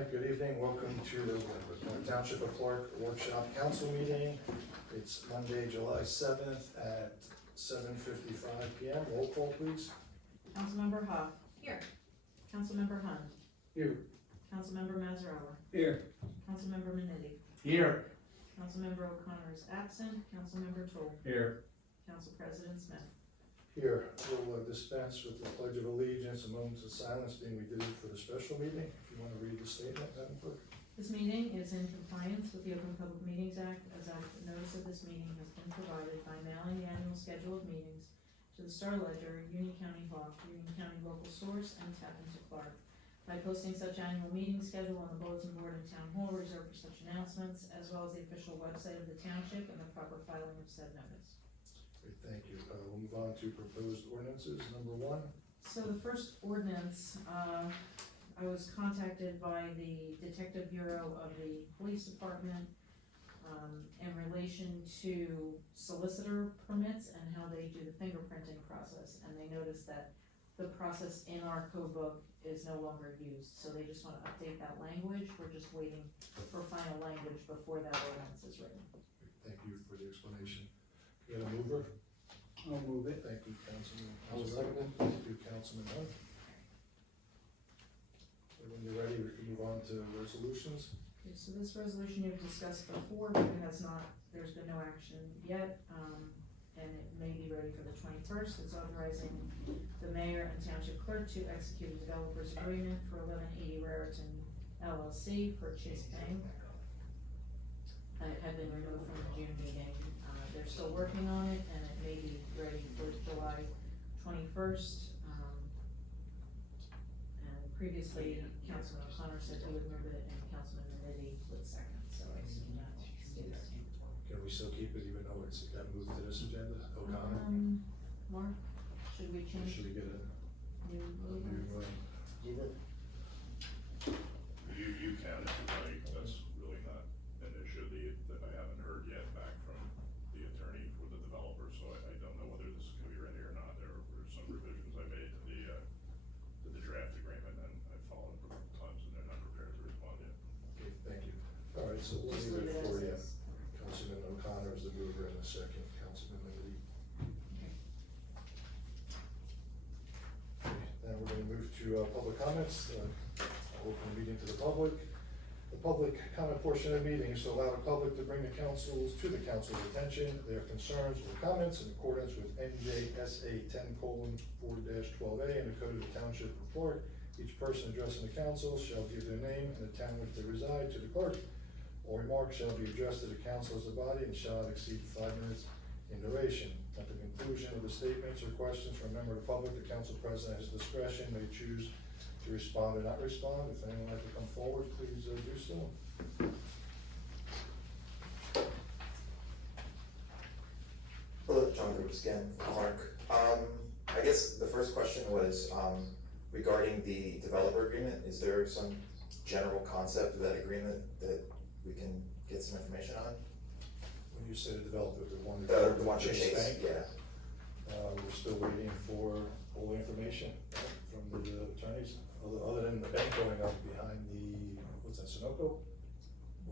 right, good evening. Welcome to the Township of Clark Workshop Council meeting. It's Monday, July 7th at 7:55 PM. Roll call, please. Councilmember Huff. Here. Councilmember Hunt. Here. Councilmember Mazzarella. Here. Councilmember Minetti. Here. Councilmember O'Connor is absent. Councilmember Toal. Here. Council President Smith. Here. We'll dispense with the Pledge of Allegiance, a moment of silence being we did it for the special meeting. If you want to read the statement, Madam Clerk. This meeting is in compliance with the Open Public Meetings Act, as adequate notice of this meeting has been provided by mailing the annual schedule of meetings to the Star Ledger, Union County Hawk, Union County Local Source, and Tappan to Clark. By posting such annual meeting schedule on the bulletin board in Town Hall reserved for such announcements, as well as the official website of the township and the proper filing of said notice. Great, thank you. We'll move on to proposed ordinances. Number one. So the first ordinance, I was contacted by the Detective Bureau of the Police Department in relation to solicitor permits and how they do the fingerprinting process. And they noticed that the process in our code book is no longer used. So they just want to update that language. We're just waiting for final language before that ordinance is written. Thank you for the explanation. You got a mover? I'll move it. Thank you, Councilman. I'll second. Thank you, Councilman Hunt. So when you're ready, we can move on to resolutions. Okay, so this resolution you've discussed before, but it has not, there's been no action yet, and it may be ready for the 21st. It's authorizing the mayor and township clerk to execute a developer's agreement for 1180 Raritan LLC for Chase Bank. It had been removed from the June meeting. They're still working on it, and it may be ready for July 21st. And previously, Councilman O'Connor said he would move it, and Councilman Minetti would second, so I assume that stays. Can we still keep it even though it got moved to this agenda? O'Connor? Mark, should we Or change should we get a new new mover? mover? You can if you like, that's really not an issue. That I haven't heard yet back from the attorney for the developer, so I don't know whether this is gonna be ready or not. There were some revisions I made to the draft agreement, and I've followed them a couple times, and they're not prepared to respond yet. Okay, thank you. All right, so we'll Just leave leave it it for as you. is. Councilman O'Connor is the mover in a second. Councilman Minetti. Okay, now we're gonna move to public comments. Open the meeting to the public. The public comment portion of the meeting is to allow the public to bring to the council's attention their concerns or comments in accordance with NJSA 10:4-12A and the Code of the Township of Clark. Each person addressing the council shall give their name and the town which they reside to the clerk. All remarks shall be addressed to the council as a body and shall not exceed 5 minutes in duration. At the conclusion of the statements or questions from a member of the public, the council president has discretion, may choose to respond or not respond. If anyone would like to come forward, please do so. Hello, John Greaves again, Clark. I guess the first question was regarding the developer agreement. Is there some general concept of that agreement that we can get some information on? When you say the developer, the one The that one for Chase Chase, Bank, yeah. we're still waiting for all the information from the attorneys, other than the bank going up behind the, what's that, Sunoco?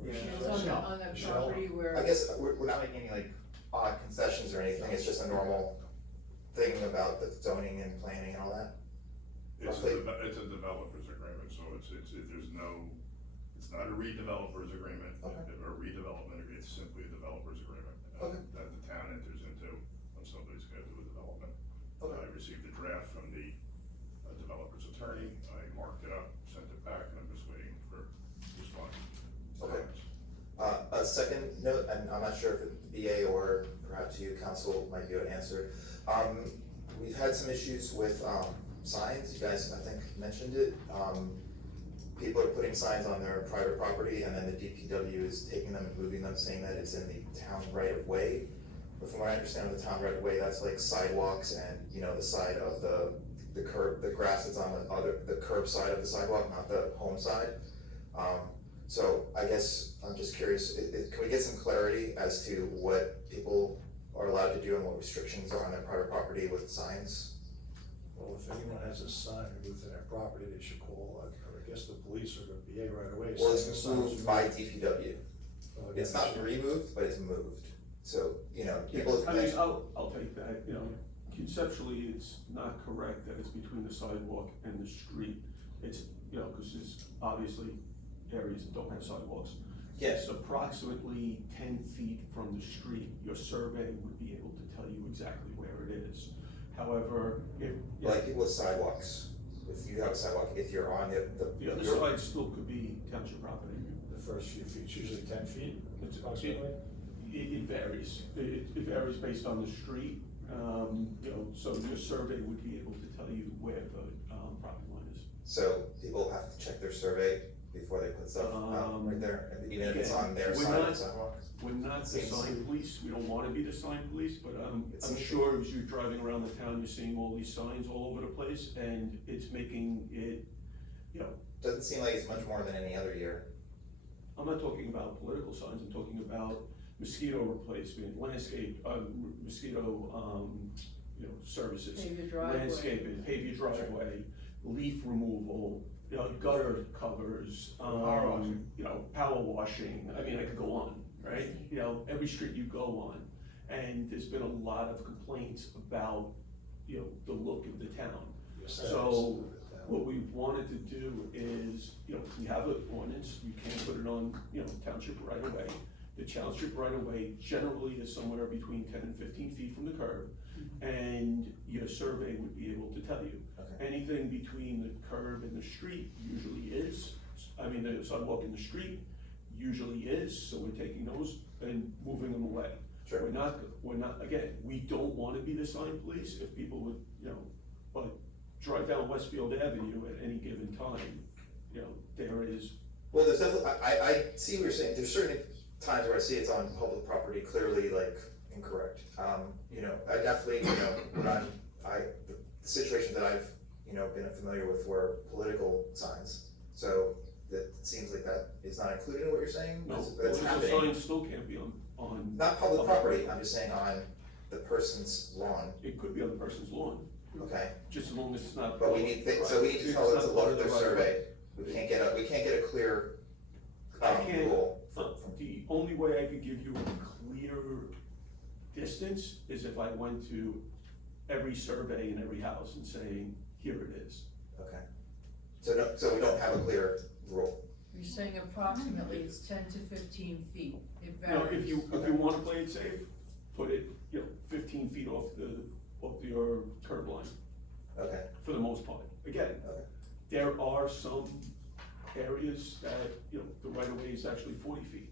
Yeah. It's on the Shell. property where. I guess we're not making any like odd concessions or anything. It's just a normal thing about the zoning and planning and all that. It's Roughly. a developer's agreement, so it's not a redeveloper's agreement. Okay. Or a redevelopment agreement, it's simply a developer's agreement. Okay. That the town enters into when somebody's gonna do a development. Okay. I received a draft from the developer's attorney, I marked it up, sent it back, and I'm just waiting for response. Okay. A second note, and I'm not sure if the BA or perhaps you, council, might be able to answer. We've had some issues with signs. You guys, I think, mentioned it. People are putting signs on their private property, and then the DPW is taking them and moving them, saying that it's in the town right of way. But from what I understand, the town right of way, that's like sidewalks and, you know, the side of the curb, the grass that's on the curb side of the sidewalk, not the home side. So I guess I'm just curious, can we get some clarity as to what people are allowed to do and what restrictions are on their private property with signs? Well, if anyone has a sign within their property, they should call, I guess the police or the BA right away. Well, saying the it's sign was moved by removed. DPW. Well, It's yeah, not removed, but it's moved. So, you know, people have I mean, mentioned, I'll take that, you know, conceptually, it's not correct that it's between the sidewalk and the street. It's, you know, cause there's obviously areas that don't have sidewalks. yes, It's approximately 10 feet from the street. Your survey would be able to tell you exactly where it is. However, if. like people with sidewalks, if you have a sidewalk, if you're on The other your- side still could be township property. The first few feet, it's usually 10 feet, It's- approximately. It varies. It varies based on the street. You know, so your survey would be able to tell you where the property line is. So people have to check their survey before they put stuff out right there, and even if it's on their We're side of the not- sidewalk. We're not the Seems- sign police, we don't wanna be the sign police, but It I'm seems- sure as you're driving around the town, you're seeing all these signs all over the place, and it's making it, you know, Doesn't seem like it's much more than any other year. I'm not talking about political signs, I'm talking about mosquito replacement, landscape, mosquito, you know, services. Pave your driveway. Landscaping, pave your driveway, leaf removal, gutter covers, Power washing. you know, power washing, I mean, I could go on, right? You know, every street you go on, and there's been a lot of complaints about, you know, the look of the town. So, what we wanted to do is, you know, we have an ordinance, you can't put it on, you know, township right away. The township right away generally is somewhere between 10 and 15 feet from the curb, and your survey would be able to tell you. Okay. Anything between the curb and the street usually is, I mean, the sidewalk in the street usually is, so we're taking those and moving them away. Sure. We're not, again, we don't wanna be the sign police, if people would, you know, but drive down Westfield Avenue at any given time, you know, there is. Well, there's definitely, I see what you're saying, there's certain times where I see it's on public property, clearly like incorrect. You know, I definitely, you know, the situations that I've, you know, been familiar with were political signs. So that seems like that is not included in what you're saying, No, that's political happening. signs still can't be on, Not public property, I'm just saying on the person's lawn, it could be on the person's lawn, okay? just as long as it's not. But we need, so we need to tell them to look at their survey, we Right. can't get a clear, I can't- rule Uh, from. The only way I could give you a clear distance is if I went to every survey in every house and saying, here it is. Okay. So we don't have a clear rule. You're saying approximately it's 10 to 15 feet, it Now, varies. if you wanna play it safe, put it, you know, 15 feet off your curb line, Okay, for the most part. Again, okay. there are some areas that, you know, the right of way is actually 40 feet.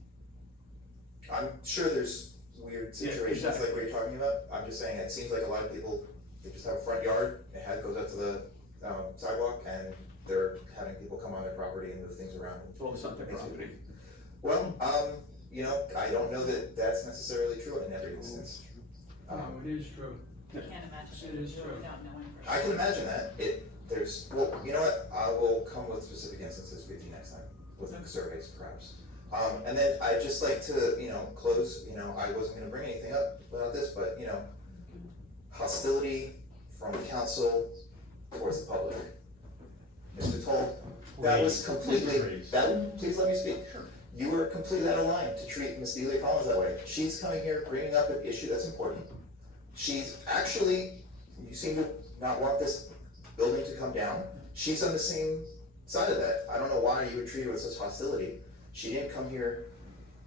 I'm sure there's weird Yeah, situations like exactly. what you're talking about, I'm just saying, it seems like a lot of people, they just have a front yard, goes up to the sidewalk, and they're having people come on their property and move things around. Well, it's not their property. Well, you know, I don't know that that's necessarily true in every instance. No, it is true. I can't imagine It is true. without knowing for I can imagine that, well, you know what, I will come with specific instances with you next time, with surveys perhaps. And then I'd just like to, you know, close, you know, I wasn't gonna bring anything up about this, but, you know, hostility from the council towards the public. Mr. Toal, that was completely, please let me speak. You were completely out of line to treat Ms. Delia Collins that way. She's coming here bringing up an issue that's important. She's actually, you seem to not want this building to come down. She's on the same side of that. I don't know why you would treat her with such hostility. She didn't come here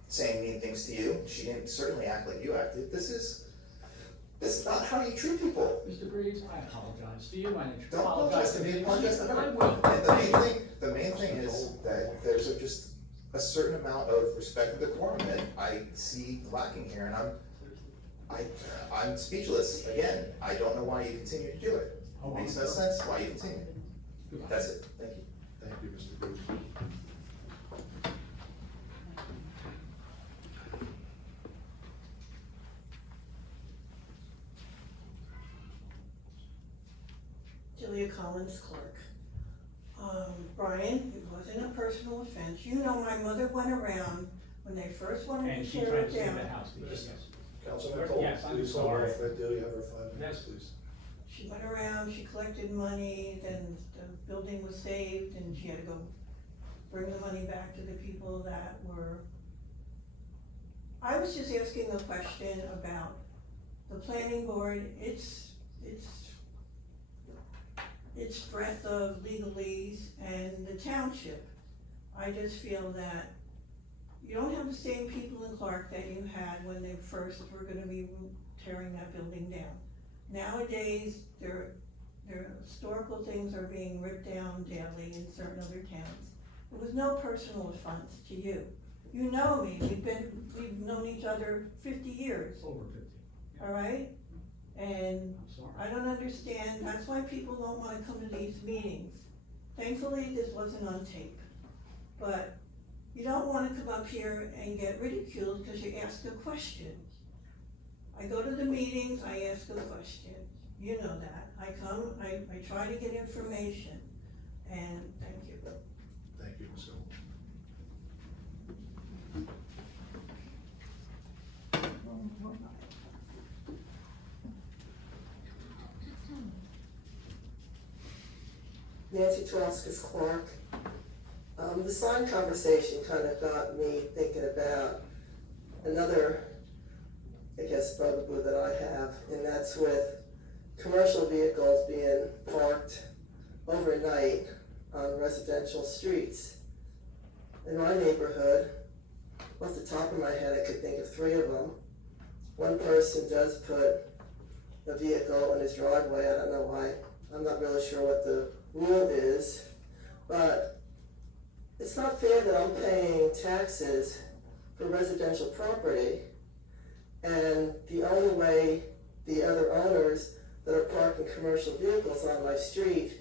saying mean things to you. She didn't certainly act like you acted. This is not how you treat people. Mr. Greaves, I apologize to you, I Don't apologize to me, apologize to her. I will. And the main thing is that there's just a certain amount of respect and decorum that I see lacking here, and I'm speechless. Again, I don't know why you continue to do it. Makes no sense why you continue. That's it, thank you. Thank you, Mr. Greaves. Julia Collins, Clark. Brian, it wasn't a personal offense. You know, my mother went around when they first wanted And to she tear tried it to save down. the house, yes. Councilman Toal, Yes, I'm please hold sorry. off that deal, you have her 5 minutes, Yes. please. she went around, she collected money, then the building was saved, and she had to go bring the money back to the people that were. I was just asking a question about the planning board, its breadth of legalese and the township. I just feel that you don't have the same people in Clark that you had when they first were gonna be tearing that building down. Nowadays, there historical things are being ripped down daily in certain other towns. It was no personal offense to you. You know me, we've known each other 50 years, Over 50. all right? And I'm sorry. I don't understand, that's why people don't wanna come to these meetings. Thankfully, this wasn't on tape. But you don't wanna come up here and get ridiculed because you asked a question. I go to the meetings, I ask a question, you know that. I come, I try to get information, and thank you. Thank you, Ms. Gold. Nancy Traskis Clark. The sign conversation kind of got me thinking about another, I guess, bugaboo that I have, and that's with commercial vehicles being parked overnight on residential streets. In my neighborhood, off the top of my head, I could think of 3 of them. One person does put a vehicle in his driveway. I don't know why. I'm not really sure what the rule is, but it's not fair that I'm paying taxes for residential property, and the only way the other owners that are parking commercial vehicles on my street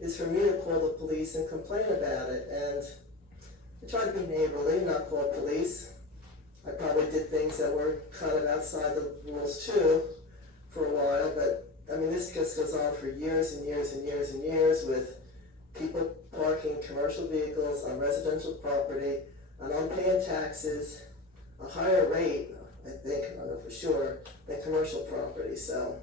is for me to call the police and complain about it. And I try to be neighborly, not call police. I probably did things that were kind of outside the rules too for a while, but I mean, this just goes on for years and years and years and years with people parking commercial vehicles on residential property, and I'm paying taxes a higher rate, I think, I don't know for sure, than commercial property. So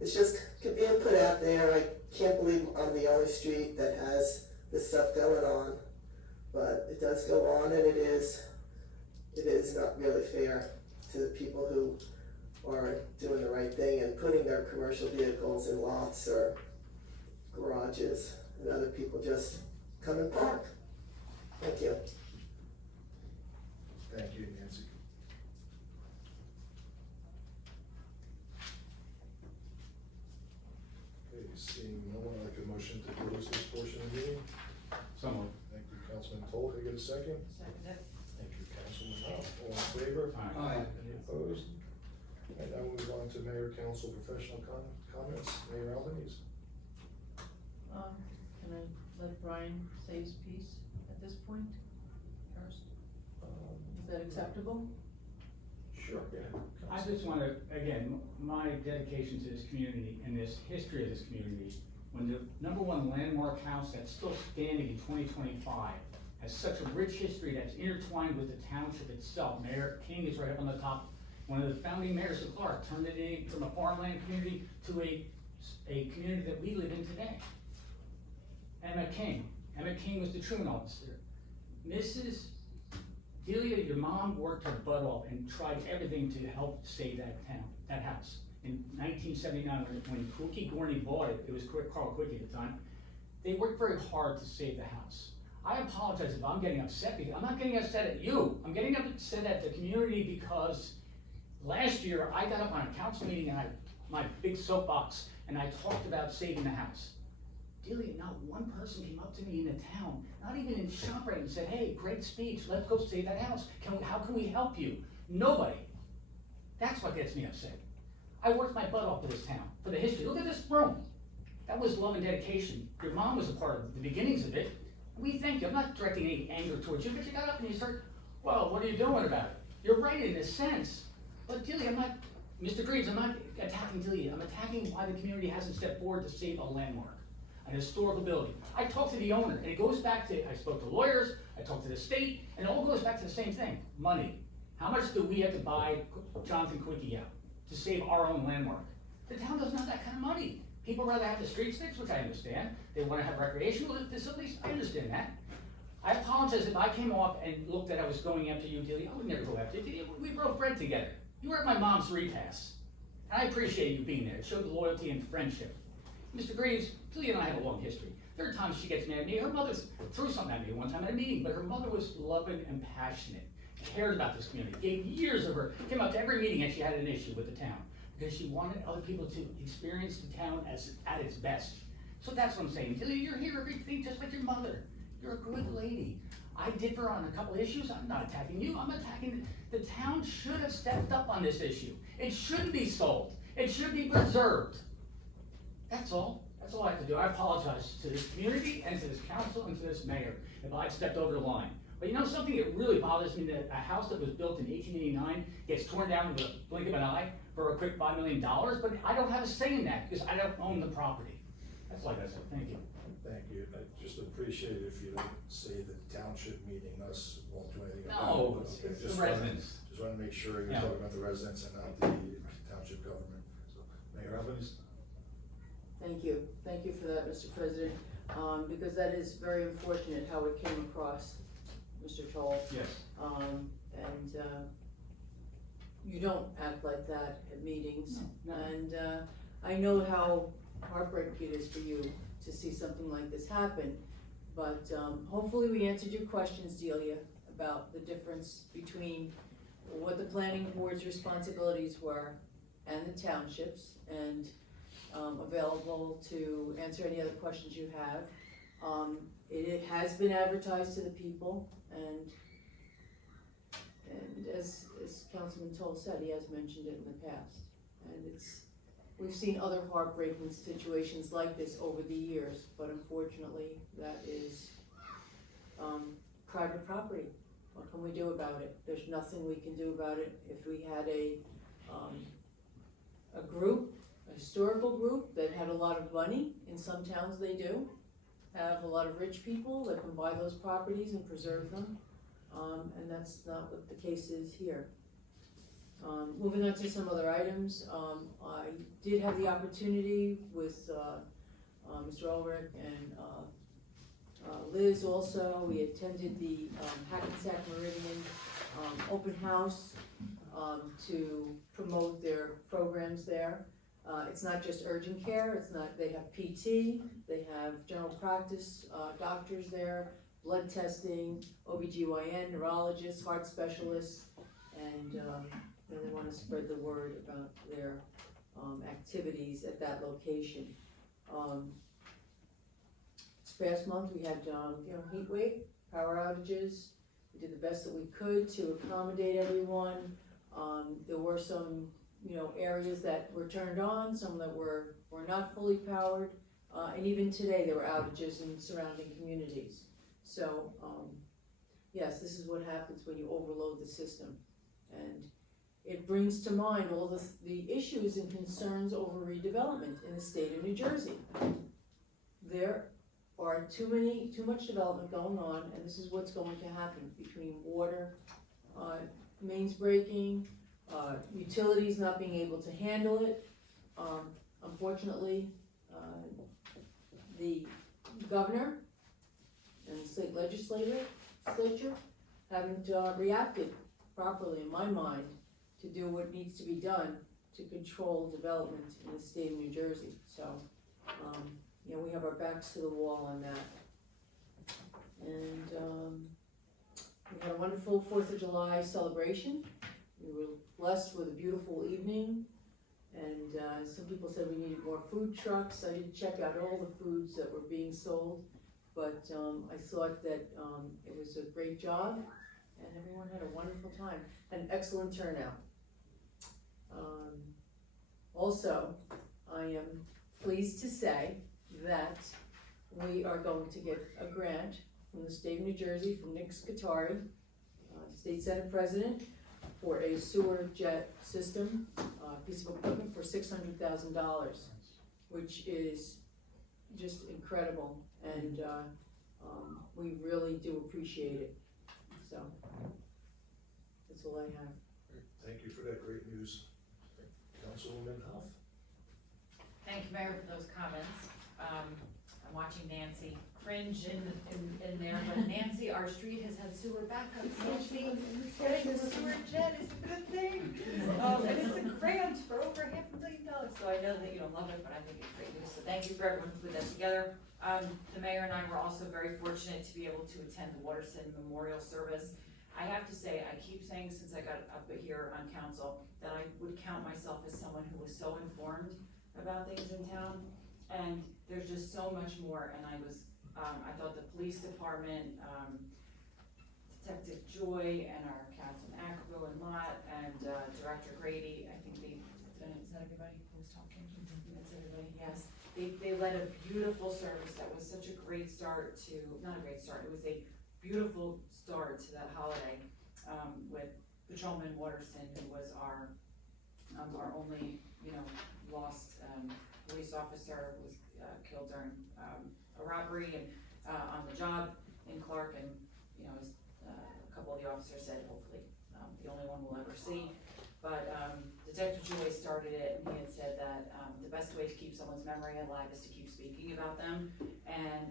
it's just being put out there. I can't believe I'm the only street that has this stuff going on, but it does go on, and it is not really fair to the people who are doing the right thing and putting their commercial vehicles in lots or garages, and other people just come and park. Thank you. Thank you, Nancy. Okay, seeing no one, I'd like a motion to close this portion of the meeting. Someone. Thank you, Councilman Toal. Can I get a second? Thank you, Councilman Toal. All in favor? Aye. Any opposed? And now we move on to mayor, council, professional comments. Mayor Albanese. Can I let Brian say his piece at this point first? Is that acceptable? Sure, yeah. I just want to, again, my dedication to this community and this history of this community, when the #1 landmark house that's still standing in 2025 has such a rich history that's intertwined with the township itself. Mayor King is right up on the top. One of the founding mayors of Clark turned it in from a farmland community to a community that we live in today. Emma King was the truant officer. Mrs. Delia, your mom worked her butt off and tried everything to help save that house. In 1979, when Quickie Gorney bought it, it was Carl Quickie at the time, they worked very hard to save the house. I apologize if I'm getting upset, because I'm not getting upset at you. I'm getting upset at the community because last year I got up on a council meeting and my big soapbox, and I talked about saving the house. Delia, not one person came up to me in the town, not even in ShopRite, and said, hey, great speech, let's go save that house. How can we help you? Nobody. That's what gets me upset. I worked my butt off for this town, for the history. Look at this room. That was love and dedication. Your mom was a part of the beginnings of it. We thank you. I'm not directing any anger towards you, but you got up and you started, well, what are you doing about it? You're right in a sense. But Delia, Mr. Greaves, I'm not attacking Delia. I'm attacking why the community hasn't stepped forward to save a landmark, an historical building. I talked to the owner, and it goes back to, I spoke to lawyers, I talked to the state, and it all goes back to the same thing, money. How much do we have to buy Jonathan Quickie out to save our own landmark? The town doesn't have that kind of money. People rather have the streets fixed, which I understand. They wanna have recreational facilities, I understand that. I apologize if I came off and looked that I was going after you, Delia. I would never go after you. We broke bread together. You were at my mom's repast. And I appreciate you being there. It showed loyalty and friendship. Mr. Greaves, Delia and I have a long history. There are times she gets mad at me. Her mother threw something at me one time at a meeting, but her mother was loving and passionate, cared about this community, gave years of her, came up to every meeting and she had an issue with the town because she wanted other people to experience the town at its best. So that's what I'm saying. Delia, you're here everything just like your mother. You're a good lady. I differ on a couple issues. I'm not attacking you. I'm attacking the town should have stepped up on this issue. It shouldn't be sold. It should be preserved. That's all. That's all I have to do. I apologize to this community and to this council and to this mayor if I've stepped over the line. But you know something? It really bothers me that a house that was built in 1889 gets torn down in the blink of an eye for a quick $5 million, but I don't have a say in that because I don't own the property. That's all I gotta say. Thank you. Thank you. I just appreciate it if you don't say the township meeting us won't do anything about it. No, Okay, it's just the wanna- residents. Just wanna make sure you're Yeah. talking about the residents and not the township government. So, Mayor Evans? Thank you for that, Mr. President, because that is very unfortunate how it came across, Mr. Toal. Yes. And you don't act like that at meetings. No. And I know how heartbreaking it is for you to see something like this happen. But hopefully we answered your questions, Delia, about the difference between what the planning board's responsibilities were and the townships, and available to answer any other questions you have. It has been advertised to the people, and as Councilman Toal said, he has mentioned it in the past. And we've seen other heartbreaking situations like this over the years, but unfortunately, that is private property. What can we do about it? There's nothing we can do about it. If we had a group, a historical group that had a lot of money, in some towns they do, have a lot of rich people that can buy those properties and preserve them, and that's not what the case is here. Moving on to some other items, I did have the opportunity with Mr. Ulrich and Liz also. We attended the Hackensack Meridian open house to promote their programs there. It's not just urgent care, they have PT, they have general practice doctors there, blood testing, OBGYN, neurologists, heart specialists, and they want to spread the word about their activities at that location. This past month we had heat wave, power outages. We did the best that we could to accommodate everyone. There were some areas that were turned on, some that were not fully powered, and even today there were outages in surrounding communities. So, yes, this is what happens when you overload the system. And it brings to mind all the issues and concerns over redevelopment in the state of New Jersey. There are too much development going on, and this is what's going to happen between water, mains breaking, utilities not being able to handle it. Unfortunately, the governor and the state legislature haven't reacted properly, in my mind, to do what needs to be done to control development in the state of New Jersey. So, we have our backs to the wall on that. And we had a wonderful 4th of July celebration. We were blessed with a beautiful evening, and some people said we needed more food trucks. I didn't check out all the foods that were being sold, but I thought that it was a great job, and everyone had a wonderful time, an excellent turnout. Also, I am pleased to say that we are going to get a grant from the state of New Jersey, from Nick Scutari, State Senate President, for a sewer jet system, piece of equipment for $600,000, which is just incredible, and we really do appreciate it. So, that's all I have. Thank you for that great news. Councilwoman Hoff? Thank you, Mayor, for those comments. I'm watching Nancy cringe in there, but Nancy, our street has had sewer backups. Nancy, getting the sewer jet is a good thing. And it's a grant for over $500,000. So I know that you don't love it, but I think it's great news. So thank you for everyone who put that together. The mayor and I were also very fortunate to be able to attend the Waterson Memorial Service. I have to say, I keep saying since I got up here on council, that I would count myself as someone who was so informed about things in town. And there's just so much more, and I thought the police department, Detective Joy and our Councilman Ackerville and Lott and Director Grady, I think is that everybody who was talking? That's everybody, yes. They led a beautiful service that was such a great start to, not a great start, it was a beautiful start to that holiday with Patrolman Waterson, who was our only, lost police officer, was killed during a robbery and on the job in Clark, and as a couple of the officers said, hopefully the only one we'll ever see. But Detective Joy started it, and he had said that the best way to keep someone's memory alive is to keep speaking about them. And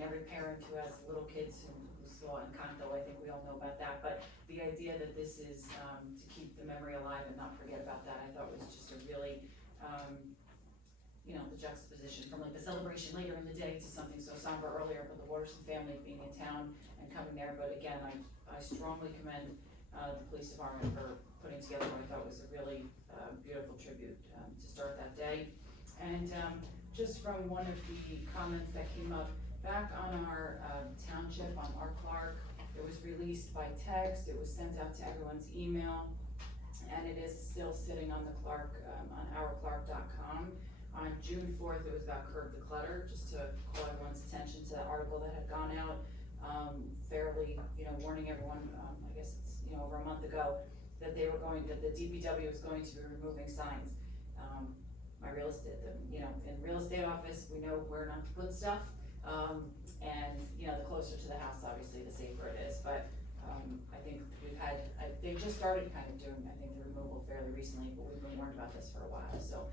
every parent who has little kids who saw Encanto, I think we all know about that. But the idea that this is to keep the memory alive and not forget about that, I thought was just a really the juxtaposition from like the celebration later in the day to something so somber earlier, but the Waterson family being in town and coming there. But again, I strongly commend the police department for putting together what I thought was a really beautiful tribute to start that day. And just from one of the comments that came up, back on our township, on our Clark, it was released by text, it was sent out to everyone's email, and it is still sitting on the Clark, on ourclark.com. On June 4th, it was about curb the clutter, just to call everyone's attention to that article that had gone out, fairly, warning everyone, I guess it's, over a month ago, that the DPW was going to be removing signs. My real estate, in real estate office, we know where not to put stuff, and, the closer to the house, obviously, the safer it is, but, I think they've just started kind of doing, I think, the removal fairly recently, but we've been warned about this for a while, so.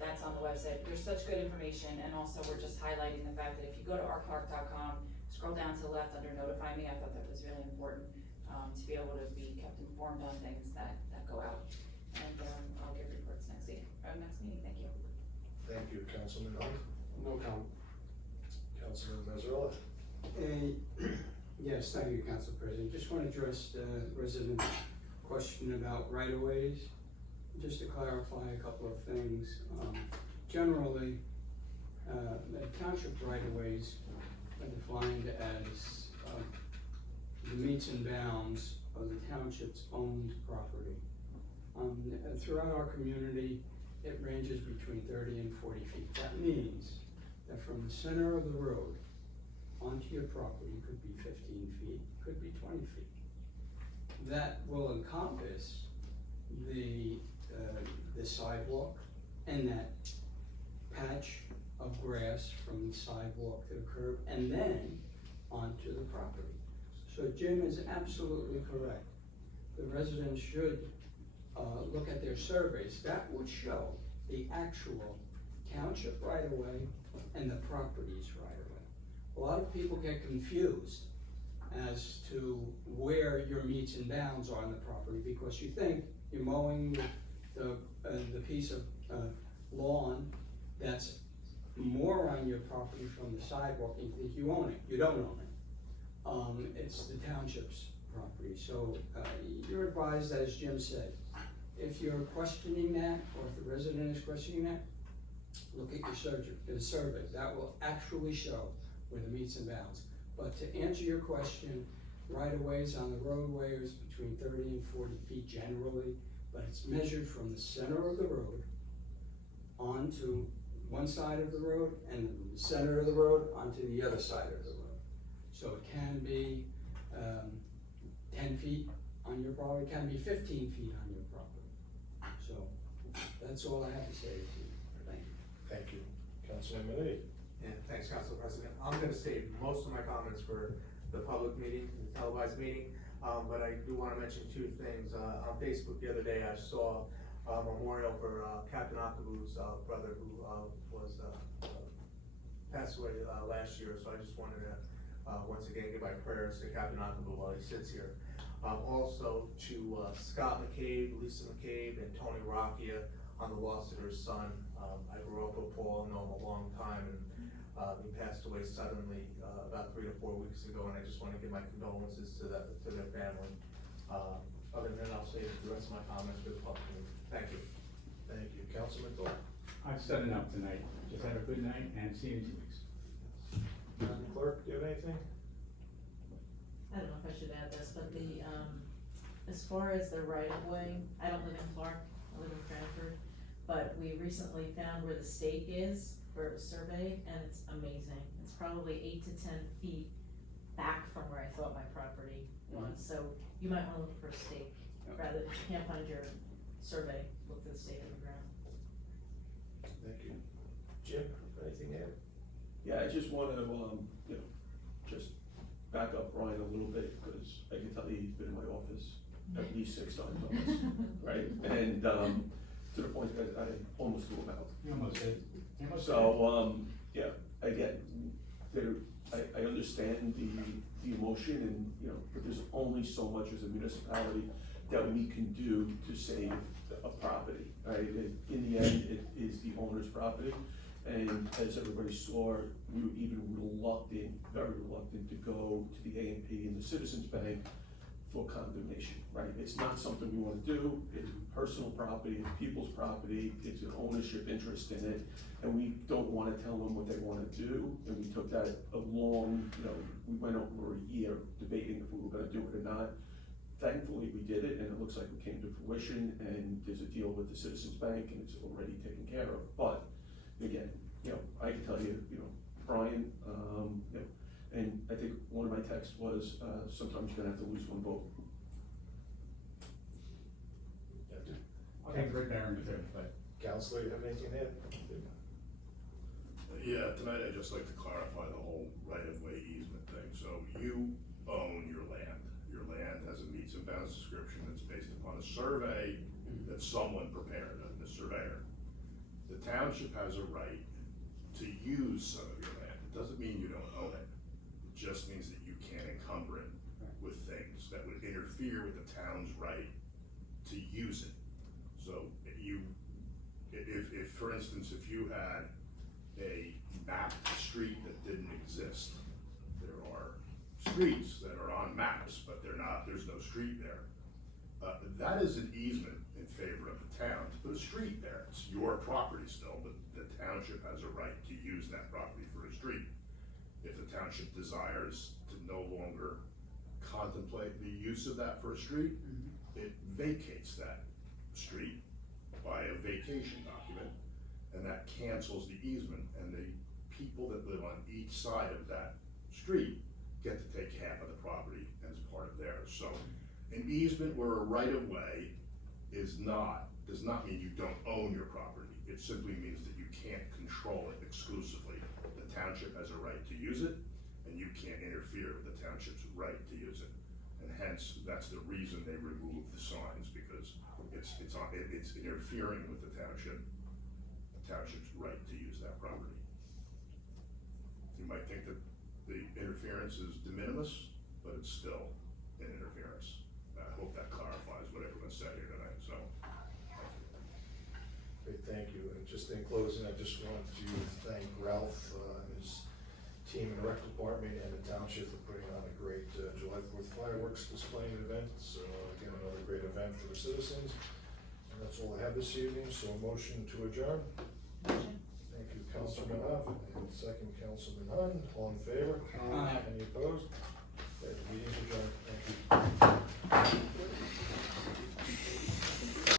That's on the website. There's such good information, and also we're just highlighting the fact that if you go to ourclark.com, scroll down to the left under notify me, I thought that was really important, to be able to be kept informed on things that go out. And, I'll give reports next meeting, thank you. Thank you, Councilman Hunt. No comment. Councilman Mazzarella. Yes, thank you, Council President. Just want to address the resident question about right-of-ways. Just to clarify a couple of things. Generally, the township right-of-ways are defined as the meets and bounds of the township's owned property. Throughout our community, it ranges between 30 and 40 feet. That means that from the center of the road onto your property could be 15 feet, could be 20 feet. That will encompass the sidewalk and that patch of grass from the sidewalk to the curb and then onto the property. So Jim is absolutely correct. The residents should look at their surveys. That would show the actual township right-of-way and the properties right-of-way. A lot of people get confused as to where your meets and bounds are on the property because you think you're mowing the piece of lawn that's more on your property from the sidewalk, and you think you own it. You don't own it. It's the township's property. So you're advised, as Jim said, if you're questioning that, or if the resident is questioning that, look at your survey. That will actually show where the meets and bounds. But to answer your question, right-of-ways on the roadway is between 30 and 40 feet generally, but it's measured from the center of the road onto one side of the road and the center of the road onto the other side of the road. So it can be 10 feet on your property, it can be 15 feet on your property. So that's all I have to say to you. Thank you. Thank you. Councilman Minniti. And thanks, Council President. I'm gonna save most of my comments for the public meeting, the televised meeting, but I do wanna mention two things. On Facebook the other day, I saw memorial for, Captain Akabu's, brother who, was, passed away, last year, so I just wanted to, once again, give my prayers to Captain Akabu while he sits here. Also to, Scott McCabe, Lisa McCabe, and Tony Rocchia on the loss of their son. I grew up with Paul, know him a long time, and, he passed away suddenly, about 3 to 4 weeks ago, and I just wanna give my condolences to their family. Other than that, I'll save the rest of my comments for the public meeting. Thank you. Thank you, Councilman Toal. I've said enough tonight. Just have a good night and see you in 2 weeks. Madam Clerk, do you have anything? I don't know if I should add this, but the, as far as the right of way, I don't live in Clark, I live in Cranford, but we recently found where the stake is for a survey, and it's amazing. It's probably 8 to 10 feet back from where I thought my property was, so you might wanna look for a stake, rather, if you can't find your survey, look for the stake in the ground. Thank you. Jim, anything to add? Yeah, I just wanna, just back up Brian a little bit, because I can tell you he's been in my office at least 6 times on this, right? And, to the point that I almost threw him out. You almost did. You almost did. So, yeah, again, I understand the emotion and, but there's only so much as a municipality that we can do to save a property, right? In the end, it is the owner's property, and as everybody saw, we were even reluctant, very reluctant to go to the A&P and the Citizens Bank for condemnation, right? It's not something we wanna do, it's personal property, it's people's property, it's an ownership interest in it, and we don't wanna tell them what they wanna do, and we took that a long, we went over a year debating if we were gonna do it or not. Thankfully, we did it, and it looks like it came to fruition, and there's a deal with the Citizens Bank, and it's already taken care of, but, again, I can tell you, Brian, and I think one of my texts was, sometimes you're gonna have to lose one vote. I'll take Rick Barron too, but. Counselor, you have anything to add? Yeah, tonight I'd just like to clarify the whole right-of-way easement thing. So you own your land. Your land has a meets and bounds description that's based upon a survey that someone prepared, a surveyor. The township has a right to use some of your land. It doesn't mean you don't own it. It just means that you can't encumber it with things that would interfere with the town's right to use it. So if for instance, if you had a mapped street that didn't exist, there are streets that are on maps, but there's no street there. That is an easement in favor of the town to put a street there. It's your property still, but the township has a right to use that property for a street. If the township desires to no longer contemplate the use of that for a street, it vacates that street by a vacation document, and that cancels the easement, and the people that live on each side of that street get to take half of the property as part of theirs. So an easement or a right-of-way does not mean you don't own your property. It simply means that you can't control it exclusively. The township has a right to use it, and you can't interfere with the township's right to use it. And hence, that's the reason they removed the signs, because it's interfering with the township's right to use that property. You might think that the interference is de minimis, but it's still an interference. I hope that clarifies what everyone said here tonight, so. Great, thank you. And just in closing, I just want to thank Ralph and his team in the rec department and the township for putting on a great July 4th fireworks display and event. So again, another great event for the citizens. And that's all I have this evening, so a motion to adjourn. Motion. Thank you, Councilman Huff, and second, Councilman Hunn. All in favor? Aye. Any opposed? Okay, the meeting's adjourned.